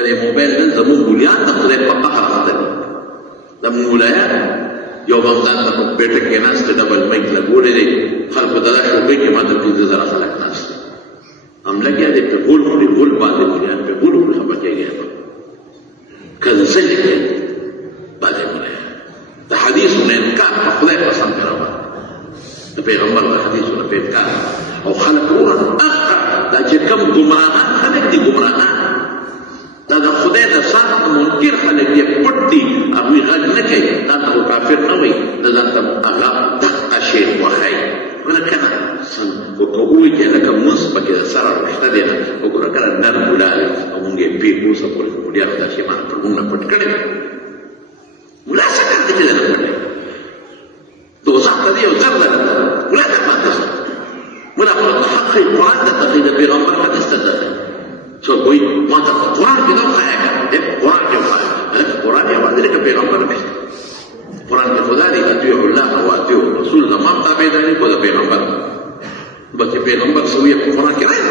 کله موبایل نن زموږ مولیان د خدای په قهر اخته دي زموږ مولیان یو بمدان ته په پیټه کې ناسته ډبل مایک لګولی دی خلکو ته دا شوقۍ کې ما ته 15,000 خلک ناست هم لګیا دی پې غول کړي غول باندې مولیان پې غول کړي خبر کېږي کنځلې کوي باندې مولیان د حدیثونو انکار په خدای قسم پې روان د پیغمبر د حدیثونو په انکار او خلک وګوره دا چې کوم ګمراهان خلک دي ګمراهان دا د خدای د سخت منکر خلک دي پټ دي هغوی غږ نه کوي دا ته خو کافر نه وایي دا ځان ته هغه دغه شی وښایي وګوره که نه که ووایي چې لکه مونځ پکې د سره رشته دی نه وګوره که نه نر ملا دی او مونږ یې پیر اوسه پورې مولیا دا شی مانه پر مونږ نه پټ کړی ملا څه کار دی چې دا نه پټ دی دوزخ ته دی یو زر ده ملا ته پاته ملا خو حق ښایي قرآن ته تخیي د پیغمبر حدیث ته تخیي څوک وایي ما ته قرآن کې دا وښایه قرآن کې وښایه قرآن یوازې لکه پیغمبر نشته قرآن کې خدا دی اطیعوا الله واطیعوا الرسول زما تابعداري کو د پیغمبر بس پیغمبر څه وایي په قرآن کې راځي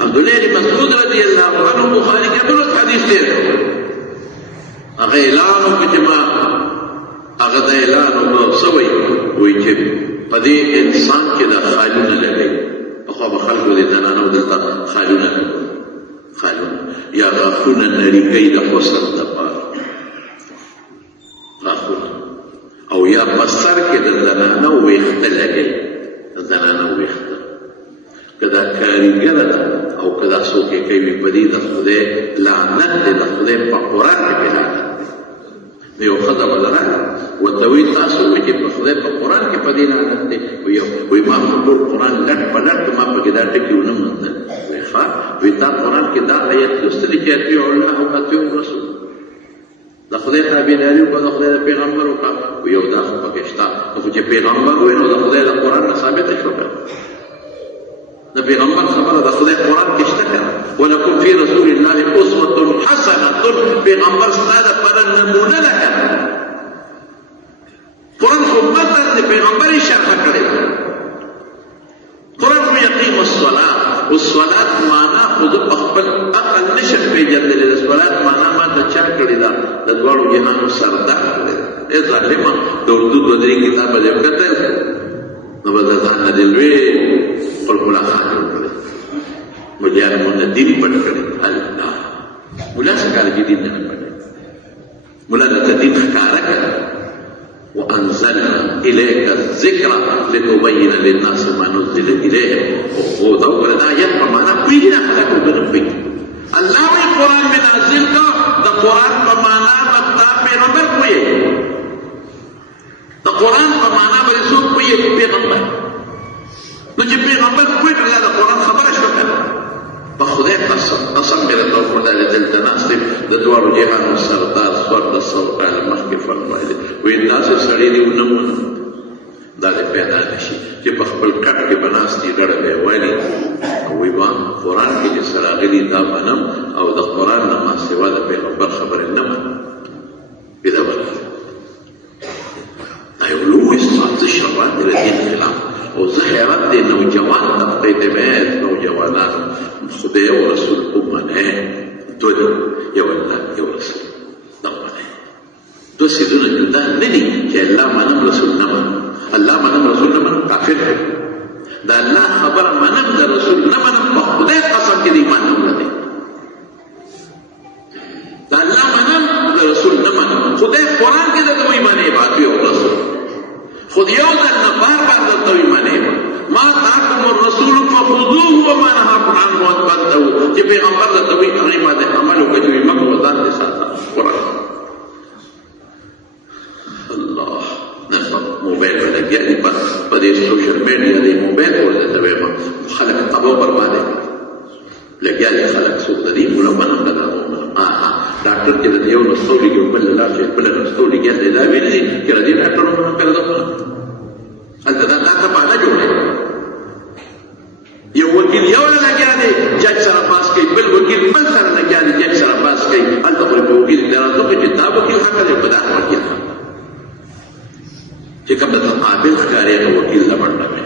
عبدالله بن مسعود رضی الله عنه بخاري کې بل حدیث دی هغه اعلان وکړي چې ما هغه د اعلان وکړو څه وایي چې په دې انسان کې د خالونه لګوي پخوا به خلکو د زنانو دلته خالونه خالونه یا غاښونه نري کوي د حسن دپاره غاښونه او یا په سر کې د زنانو ویښته لګوي د زنانو ویښته که دا کاریګره ده او که دا څوک یې کوي په دې د خدای لعنت دی د خدای په قرآن کې لعنت دی یو ښځه به راغله ورته وایي تاسو وایي چې په خدای په قرآن کې په دې لعنت دی وایي ما خو ټول قرآن لټ په لټ ما پکې دا ټکي ونه موندل وایي ښه وایي تا قرآن کې دا آیت لوستلي چې اطیعوا الله واطیعوا الرسول د خدای تابعداري وکړه د خدای د پیغمبر وکړه وایي یو دا خو پکې شته خو چې پیغمبر وایي نو د خدای د قرآن نه ثابته شوه د پیغمبر خبره د خدای قرآن کې شته که ولکم فی رسول الله اسوة حسنة پیغمبر ستا دپاره نمونه ده که قرآن خو متن د پیغمبر یې شرحه کړې ده قرآن خو یقیم الصلاة الصلاة معنا خو زه په خپل عقل نشم پېژندلی د صلات معنا ما ته چا کړې ده د دواړو جهانو سردار کړې ده ای ظالمه د اردو دوه درې کتابه دې وکتل نو به د ځان نه دې لوی قلقلا خان جوړ کړی ملیان مونږ دین پټ کړی الله مولا څه کار کې دین نه پټ مولا د دین ښکاره کړه وانزلنا اليك الذکر لتبین للناس ما نزل الیهم او دا وګوره دا آیت په معنا پوهېږي نه خلک وګوره پوهېږي الله وایي قرآن مې نازل کړ د قرآن په معنا به تا پیغمبر پوهېږي د قرآن په معنا به څوک پوهېږي پیغمبر نو چې پیغمبر پوه کړي دا د قرآن خبره شوه که نه په خدای قسم قسم مې راته وکړ دا دلته ناست دی د دواړو جهانو سردار څوارلس سوه کاله مخکې فرمایلی وایي داسې سړی دې ونه مونه دا دې پیدا نه شي چې په خپل کټ کې به ناست دي ګډه به یې ویلي او وایي ما قرآن کې چې څه راغلي دا منم او د قرآن نه ما سوا د پیغمبر خبرې نه منم بېده به دا یو لوی سازش روان دی د دین خلاف او زه حیرت دی نوجوان طبقې ته باید نوجوانانو خدای او رسول ومنئ دوه دي یو الله یو رسول دا ومنئ دوه څیزونه جدا نه دي چې الله منم رسول نه منم الله منم رسول نه منم کافر دی د الله خبره منم د رسول نه منم په خدای قسم کې د ایمان نه دی د الله منم د رسول نه منم خدای قرآن کې درته وایي منئ باطل او رسول خود یو ځل نه بار بار درته وایي منئ ما آتاکم الرسول فخذوه وما نهاکم عنه فانتهوا چې پیغمبر درته وایي هغې باندې عمل وکړه چې وایي مه کوه ځان دې ساته قرآن الله نن په موبایل به لګیا دي په دې سوشل میډیا دې موبایل ورته ته وایم خلک تباه بربادوي لګیا دي خلک څوک د دې مولا منم که دا ومنم ډاکټر چې د یو نسخو لګي بل له لاړ شي بله نسخو لګیا دی دا ویلي دي چې د دې ډاکټر ومنم که دا ومنم هلته دا ته بهانه جوړوي یو وکیل یو له لګیا دی جج سره پاس کوي بل وکیل بل سره لګیا دی جج سره پاس کوي هلته خو په وکیل اعتراض وکړي چې دا وکیل حق دی په دا وکیل چې کوم د تقابل ښکاري هغه وکیل له منډه کوي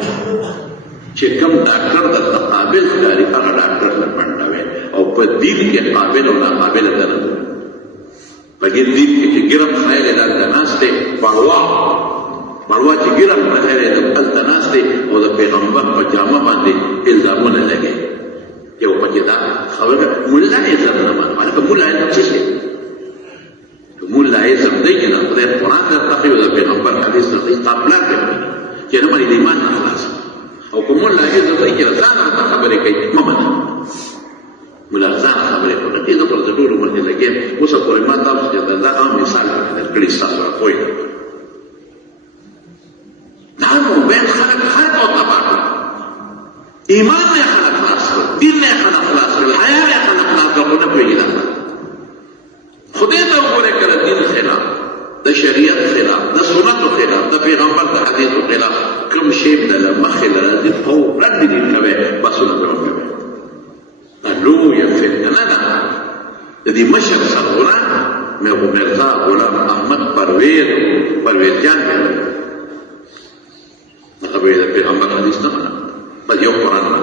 چې کوم ډاکټر د تقابل ښکاري په دین کې قابل او ناقابل ته نه په دې دین کې چې ګرم خیال دلته ناست دی مړوا چې ګرم خیال دلته ناست دی او د پیغمبر په جامه باندې الزامونه لګي یو پکې دا خبره مولا عزت نه مانه هغه مولا عزت څه شي مولا عزت دی کنه خدای قرآن درته خو د پیغمبر حدیث نه قابل کوي چې نه باندې ایمان نه خلاص او کوم مولا عزت دی چې ځان ته خبرې کوي ممنه مولا ځان خبرې کوي دې د پر د ټول باندې لګي اوس په ما تاسو ته دا عام مثال درکړی تاسو کوی دا نو بین خلق او تباہ ایمان نه خلق خلاص دین نه خلق خلاص حیا نه خلق خلاص کوونه پیږي خدای ته وګوره کړه دین خلاف د شریعت خلاف د سنت خلاف د پیغمبر د حدیث خلاف کوم شی د مخه راځي او رد دي کوي بس نو کوي لو يفتن نه د دې مشر سره مې مرزا غلام احمد پرویز جان هغه د پیغمبر حدیث نه بل یو قرآن نه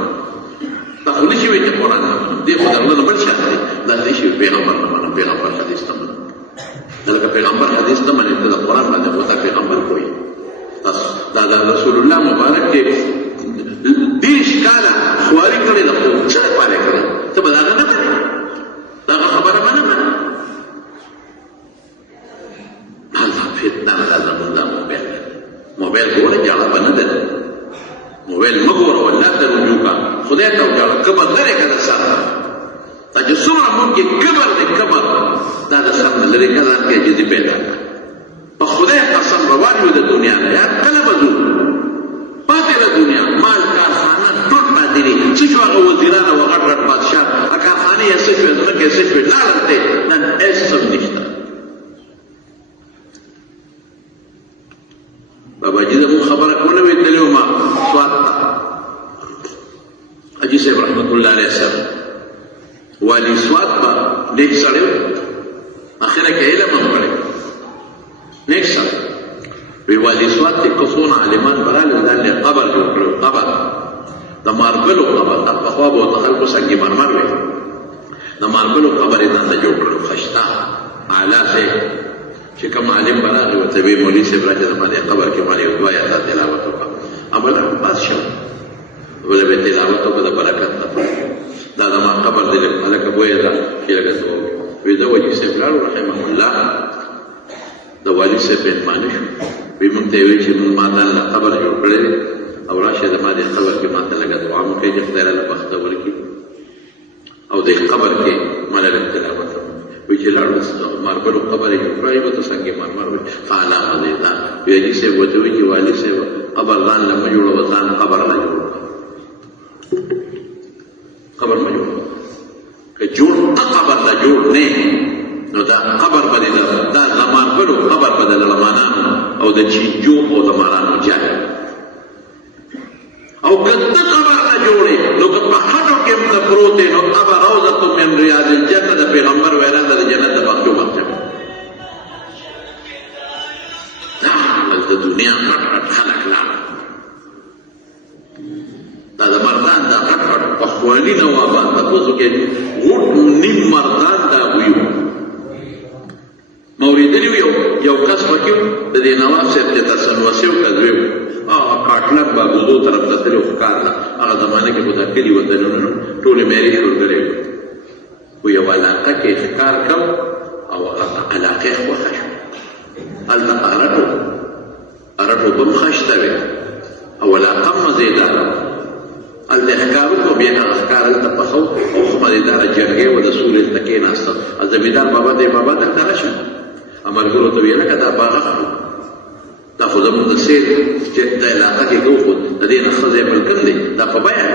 دا خو نشي وایي چې قرآن نه دی خو د الله نه بل شرط دی دا نشي پیغمبر نه منه پیغمبر حدیث نه منه دا پیغمبر حدیث نه منه د قرآن باندې وتا پیغمبر کوي تاسو دا رسول الله مبارک کې دیش کاله خواري کړی د خو څه پاره کړی ته به دا نه منې دا خبره منه دا فتنه دا زمونږ دا موبایل ګوره جاړه بنه ده موبایل مګوره ولا ته رجوع کا خدای ته وجاړه کبر لري کنه سره تا چې څومره مونږ کې کبر دا د سر لري کنه کې چې پیدا په خدای قسم بواريو د دنیا نه یا کله بدو پاتې د دنیا مال کارخانه ټول پاتې دي چې هغه وزیران او غټ بادشاہ کارخانه یې څه شو دغه څه شو لاله نن اسم نشته بابا جی زمون خبره کوله وی دلیو ما سوات حاجی صاحب رحمت الله علیه السلام والی سوات با نیک سړی اخره کې علم هم پړی نیک سړی وی والی سوات کې کوڅون عالمان براله دل قبر جوړ کړو قبر د ماربلو قبر د خوا به د خلکو څنګه مرمر وي د ماربلو قبر یې ته جوړ کړو خشتا اعلی سے چې کوم عالم براغه وته وی مولوی صاحب راځي د باندې قبر کې باندې دعا یا تلاوت وکړه اوبله بادشاہ ولې به تلاوت وکړه د برکت نه دا د ما قبر دې ملک بوې دا چې لګا ته وی دا وجه صاحب رحمه الله د والي صاحب په معنی شو وی مونږ ته وی چې مونږ ماته الله قبر جوړ کړل او راشه د ما دې قبر کې ماته لګا دعا مو کوي چې خدای له بخت ورکړي او د قبر کې ملک تلاوت وی چې لاړ ماربلو قبر یې جوړای وته څنګه مرمر وي قال مزیدا وی چې وته وی چې والي سے قبر ځان له جوړو وځان قبر نه جوړ قبر نه جوړ که جوړ قبر نه جوړ نه نو دا قبر باندې دا ماربلو قبر بدل لمانانو او د چینجو او د مارانو جای او کته قبر نه جوړي نو که په هټو کې موږ پروت نو قبر روضه من ریاض الجنه د پیغمبر وینا د جنت د باغ مکتب د دنیا غټ خلق لا دا د مردان دا غټ په خوالي نوابان تاسو کې غوټ نیم مردان دا ویو موریدلی یو کس پکې د دې نواب صاحب ته تاسو وسیو کړو کاټلک بابو طرف ته تلو ښکار ده هغه زمانه کې خدا کلی ودانونو ټولې مېرې شروع کړې وو یو علاقه کې ښکار کړ او هغه علاقه خوښه شو هلته ارټو بم خشته وي او علاقه مزیداره هلته ښکار وکړو بیا هغه ښکار هلته پخو او مزیداره جرګې و د سورې ته کېناسته زمیندار بابا دی بابا دلته راشه امرګرو ته ویل دا باغ دا خو زموږ د سیر چې د علاقه کې ګو خو د دې نه ښځې بلکن دی دا په بیان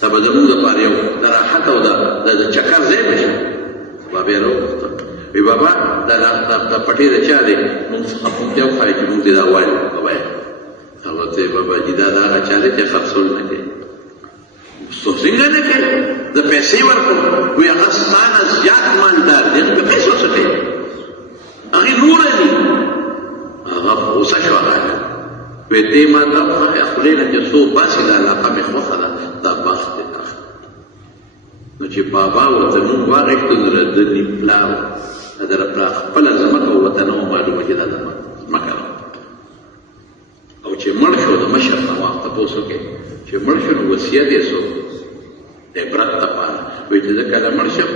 دا به زموږ دپاره یو د راحت او د چکر ځای به شي بابا یې راوغوښته وی بابا دا پټې د چا دی مونږ څخه پوښتنه وکړئ چې مونږ دې دا وایو بابا یې هغه ته بابا جي دا هغه چا دی چې خرڅول نه کوي څنګه نه کوي د پیسې ورکړو وی هغه ستا نه زیات مالدار دی په پیسو څه کوي هغې نوره دي هغه غوسه شو هغه وی دې ما ته خولې نه چې څو باسي دا علاقه مې خوښه ده دا بخت دی نو چې چې بابا ورته نوم واخیستو نو د ده پلار د پلار خپله ځمکه ورته نه وه معلومه چې دا ځمکه ده او چې مړ شو د مشر نه وخت تپوس وکړې چې مړ شو نو وصیت یې څو عبرت دپاره وایي چې زه کله مړ شم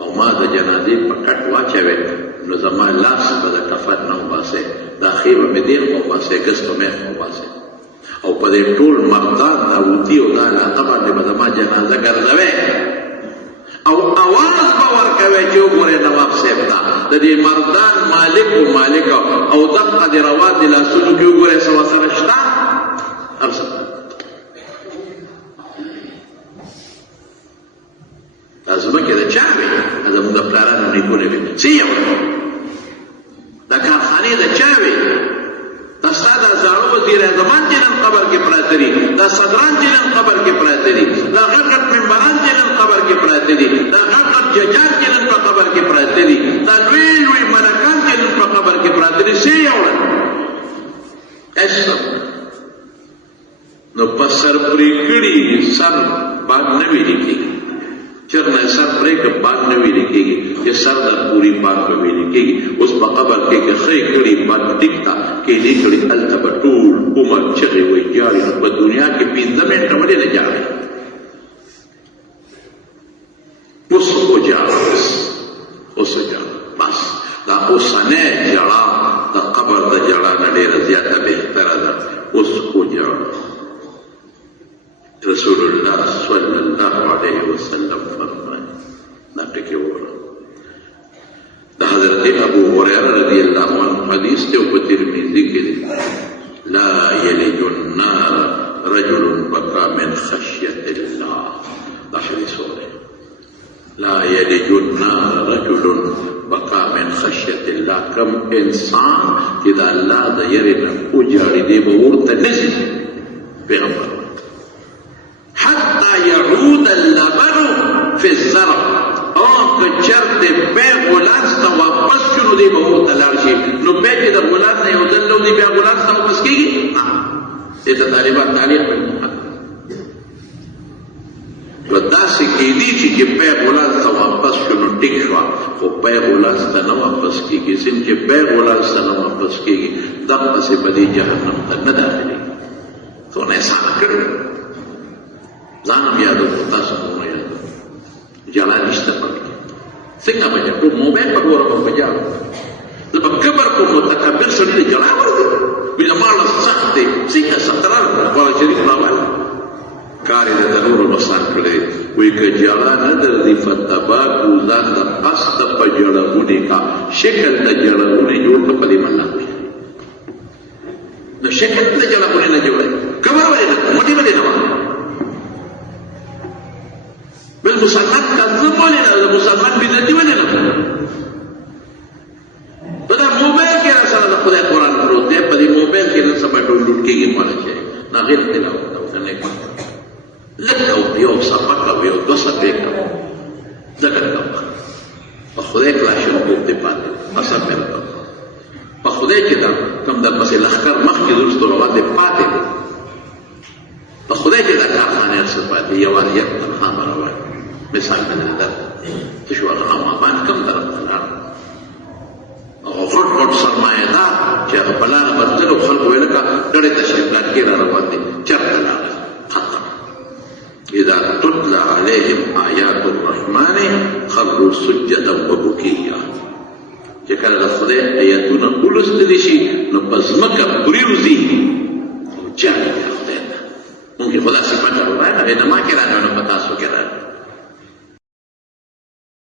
او ما د جنازې په کټ واچوې نو زما لاس به د کفن نه وباسئ دا ښې به مې دین خوا وباسئ ګز په میخ وباسئ او په دې ټول مردان داودي او دا علاقه باندې به زما جنازه ګرځوئ او اواز به ورکوئ چې وګورئ نواب صاحب ته د دې مردان مالک او دغه د روان د لاسونو کې وګورئ څه ورسره شته هر څه دا ځمکې د چا وې دا زموږ د پلارانو نیکونه وې څه یې وه دا کارخانې د چا وې دا ستا دا زاړه وزیر اعظمان چې نن قبر کې پراته دي دا صدران چې نن قبر کې پراته دي دا غټ غټ ممبران چې نن قبر کې پراته دي دا غټ غټ ججان چې نن په قبر کې پراته دي دا لوی لوی ملکان چې نن په قبر کې پراته دي څه یې وړه نو په سر پرې کړي سر باد نه ویلې کېږي چرنه سر پرې که باد نه ویلې کېږي چې سر در پوري باد به ویلې کېږي اوس په قبر کې که ښې کړي باد ټیک ته کېلې کړي هلته به ټول عمر چغې وایي جاړي نو په دنیا کې 15 منټه ولې نه جاړي اوس وجاړه اوس وجاړه بس دا اوسنۍ جړه د قبر د جړه نه ډېره زیاته بهتره ده اوس وجاړه رسول الله صلی الله علیه وسلم فرمایي دا ټکي وره د حضرت ابو هريره رضی الله عنه حدیث ته په ترمذی کې لا یلج النار رجل بقى من خشیة الله دا حدیث وره لا یلج النار رجل بقى من خشیة الله کم انسان چې د الله د یری نه وجاړي دی به ورته نشي پیغمبر حتى يعود اللبن في الزرع او کچرت بے غلاس تا واپس شنو دی به ورته لاړ شي نو بیا چې د غلاس نه یو ځل نو دی بیا غلاس ته واپس کېږي نه دې ته طالبان تعلیم کوي نو داسې کېدي چې بے غلاس ته واپس شنو ټیک شوه خو بے غلاس ته نه واپس کېږي ځکه چې بے غلاس ته نه واپس کېږي دغسې به دې جهنم ته نه داخلېږي څونه احسان کړی ځانم یادو تاسو مو یادو جلا نشته پکې څنګه به ټول موبایل په ګوره په جلا زه په کبر کوم متکبر سړي د جلا ورته ویل ماله سخت دی څنګه سترال قرآن شریف راوړل کار یې د نورو نقصان کړی وایي که جلا نه درځي فتباکو ځان د قصد په جړهونې کا شکل د جړهونې جوړ کړه په دې مله نو شکل د جړهونې نه جوړوي کبر ولې نه موټي ولې نه بالمسلمان کذب ولې نه مسلمان بدعتي ولې نه په دا موبایل کې را سره د خدای قرآن پروت دی په دې موبایل کې نن سبا ډاونلوډ کېږي ماله چې نه غیر تلاوت او نه کوي لږ او یو صفحه او یو دوه صفحې کوي ځکه کوه په خدای کلاشینکوف دې پاتې اصل مې په خدای چې دا کوم د پسې لښکر مخکې وروسته روان دی پاتې دی په خدای چې دا کارخانې څه پاتې یوازې یک تنها به روان مثال مې درته چې شو هغه باندې کوم طرف ته لاړ او غټ غټ سرمایه‌دار چې هغه په لاره بدلو خلکو ویل کا ډېرې تشریفات کې را روان دي چېرته لاړل ختم اذا تتلى عليهم آيات الرحمن خروا سجدا وبكيا چې کله د خدای آیاتونه ولوستلی شي نو په ځمکه پرېوځي او جاري دی خدای ته مونږ خدا صفات راوړل هغه نه ما کې راغلو نو په تاسو کې راغلو